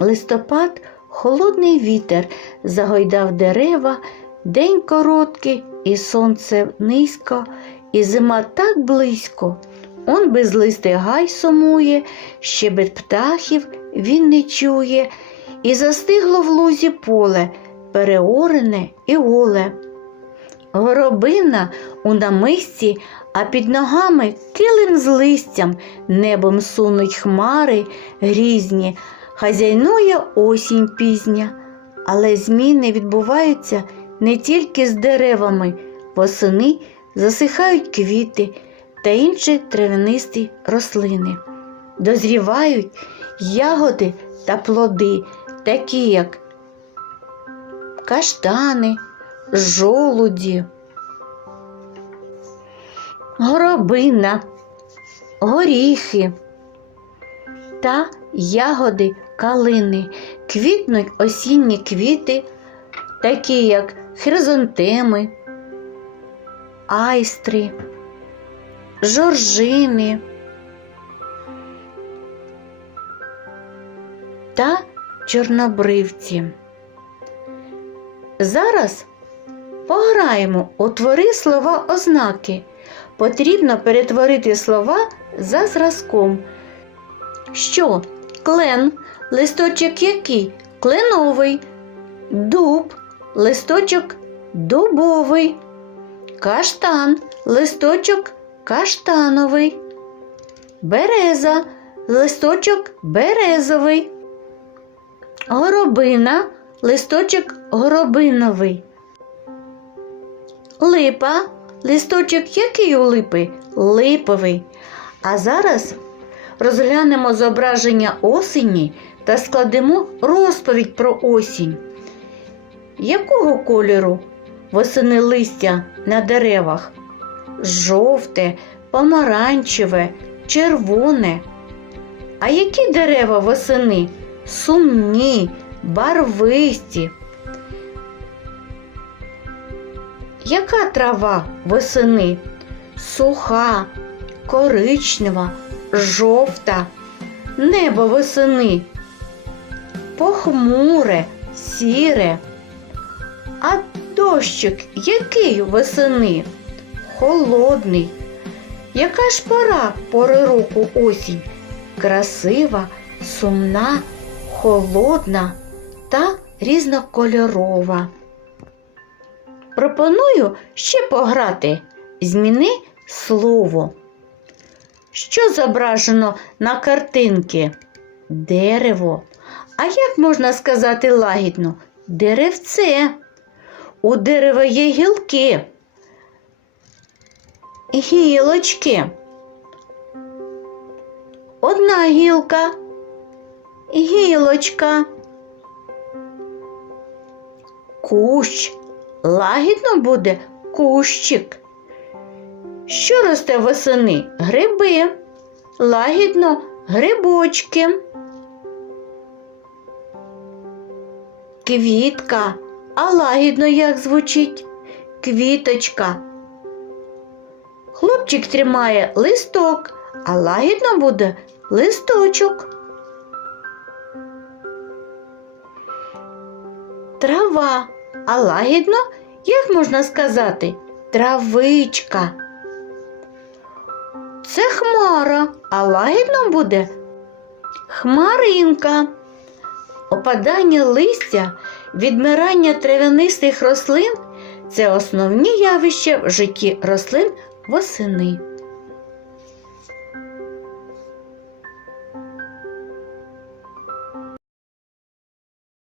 листопад холодний вітер загойдав дерева, день короткий, і сонце низько, і зима так близько. Он безлистий гай сумує, щебет птахів він не чує, і застигло в лузі поле, переорене і голе. Горобина у намисті, а під ногами килим з листям, небом сунуть хмари грізні, хазяйнує осінь пізня. Але зміни відбуваються не тільки з деревами, восени засихають квіти та інші травянисті рослини. Дозрівають ягоди та плоди, такі як каштани, жолуді, горобина, горіхи та ягоди калини. Квітнуть осінні квіти, такі як хризантеми, айстри, жоржини та чорнобривці. Зараз пограємо у твори слова ознаки. Потрібно перетворити слова за зразком. Що? Клен, листочок який? Кленовий. Дуб, листочок дубовий. Каштан, листочок каштановий. Береза, листочок березовий. Горобина, листочок горобиновий. Липа, листочок який у липи? Липовий. А зараз розглянемо зображення осені та складемо розповідь про осінь. Якого кольору восени листя на деревах? Жовте, помаранчеве, червоне. А які дерева восени? Сумні, барвисті. Яка трава восени? Суха, коричнева, жовта, небо восени, похмуре, сіре. А дощик який восени? Холодний. Яка ж пора пори року осінь? Красива, сумна, холодна та різнокольорова. Пропоную ще пограти. Зміни слово. Що зображено на картинці? Дерево. А як можна сказати лагідно? Деревце. У дерева є гілки. Гілочки. Одна гілка. Гілочка. Кущ. Лагідно буде кущик. Що росте восени? Гриби. Лагідно грибочки. Квітка. А лагідно як звучить? Квіточка. Хлопчик тримає листок, а лагідно буде листочок. Трава. А лагідно, як можна сказати, травичка. Це хмара, а лагідно буде хмаринка. Опадання листя, відмирання трав'янистих рослин це основні явища в житті рослин восени.